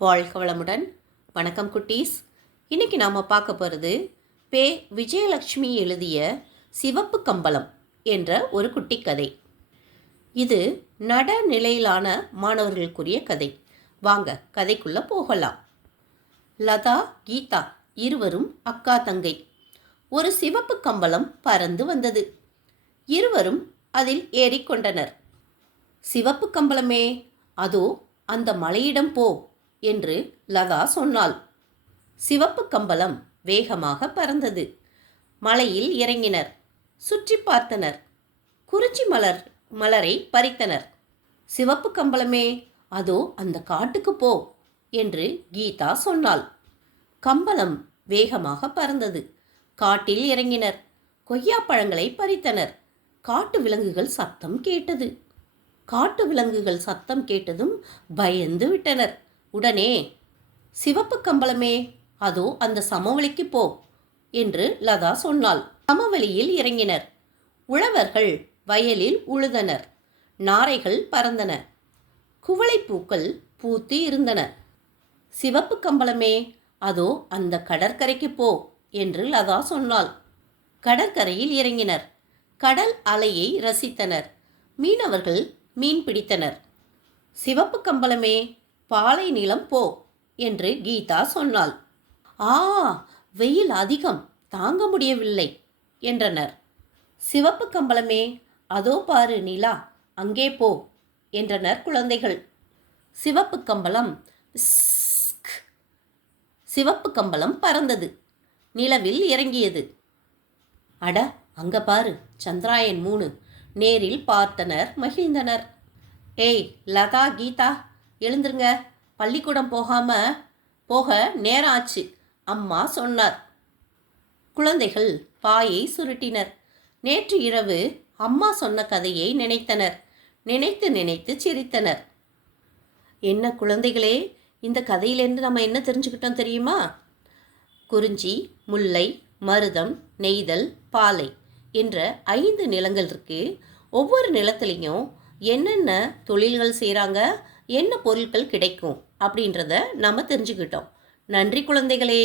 வாழ்க வளமுடன். வணக்கம் குட்டீஸ். இன்னைக்கு நாம் பார்க்க போகிறது பே. விஜயலட்சுமி எழுதிய சிவப்பு கம்பளம் என்ற ஒரு குட்டி கதை. இது நடுநிலையிலான மாணவர்களுக்குரிய கதை. வாங்க கதைக்குள்ள போகலாம். லதா, கீதா இருவரும் அக்கா தங்கை. ஒரு சிவப்பு கம்பளம் பறந்து வந்தது. இருவரும் அதில் ஏறிக்கொண்டனர். சிவப்பு கம்பளமே, அதோ அந்த மலையிடம் போ என்று லதா சொன்னாள். சிவப்பு கம்பளம் வேகமாக பறந்தது. மலையில் இறங்கினர். சுற்றி பார்த்தனர். குறிஞ்சி மலரை பறித்தனர். சிவப்பு கம்பளமே, அதோ அந்த காட்டுக்கு போ என்று கீதா சொன்னாள். கம்பளம் வேகமாக பறந்தது. காட்டில் இறங்கினர். கொய்யாப்பழங்களை பறித்தனர். காட்டு விலங்குகள் சத்தம் கேட்டது. காட்டு விலங்குகள் சத்தம் கேட்டதும் பயந்து விட்டனர். உடனே, சிவப்பு கம்பளமே, அதோ அந்த சமவெளிக்கு போ என்று லதா சொன்னாள். சமவெளியில் இறங்கினர். உழவர்கள் வயலில் உழுதனர். நாரைகள் பறந்தன. குவளைப்பூக்கள் பூத்து இருந்தன. சிவப்பு கம்பளமே, அதோ அந்த கடற்கரைக்கு போ என்று லதா சொன்னாள். கடற்கரையில் இறங்கினர். கடல் அலையை ரசித்தனர். மீனவர்கள் மீன் பிடித்தனர். சிவப்பு கம்பளமே, பாலை நிலம் போ என்று கீதா சொன்னாள். ஆ, வெயில் அதிகம், தாங்க முடியவில்லை என்றனர். சிவப்பு கம்பளமே, அதோ பாரு நிலா, அங்கே போ என்றனர் குழந்தைகள். சிவப்பு கம்பளம் சிவப்பு கம்பளம் பறந்தது. நிலவில் இறங்கியது. அட, அங்க பாரு, சந்திராயன் 3 நேரில் பார்த்தனர், மகிழ்ந்தனர். ஏய் லதா, கீதா, எழுந்துருங்க, பள்ளிக்கூடம் போக நேரம் ஆச்சு, அம்மா சொன்னார். குழந்தைகள் பாயை சுருட்டினர். நேற்று இரவு அம்மா சொன்ன கதையை நினைத்தனர். நினைத்து சிரித்தனர். என்ன குழந்தைகளே, இந்த கதையிலேருந்து நம்ம என்ன தெரிஞ்சுக்கிட்டோம் தெரியுமா? குறிஞ்சி, முல்லை, மருதம், நெய்தல், பாலை என்ற 5 நிலங்கள் இருக்கு. ஒவ்வொரு நிலத்துலேயும் என்னென்ன தொழில்கள் செய்கிறாங்க, என்ன பொருட்கள் கிடைக்கும் அப்படின்றத நம்ம தெரிஞ்சுக்கிட்டோம். நன்றி குழந்தைகளே.